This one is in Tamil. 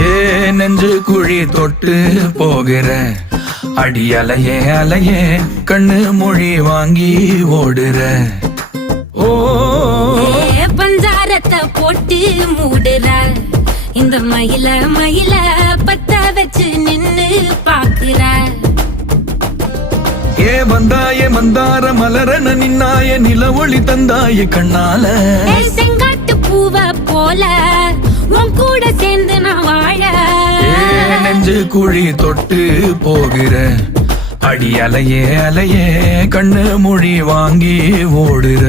ஏ நெஞ்சு குழி தொட்டு போகிற அடி அலையே அலையே கண்ணு மொழி வாங்கி ஓடுற. ஓ பஞ்சாரத்தை போட்டு மூடுற இந்த மயில மயில பத்த வச்சு நின்னு பாக்குற. ஏ வந்தாய மந்தார மலரன நின்னாய நில ஒளி தந்தாய கண்ணால. செங்காட்டு பூவ போல உன் கூட சேர்ந்து நான் வாழ. நெஞ்சு குழி தொட்டு போகிற அடி அலையே அலையே கண்ணு மொழி வாங்கி ஓடுற.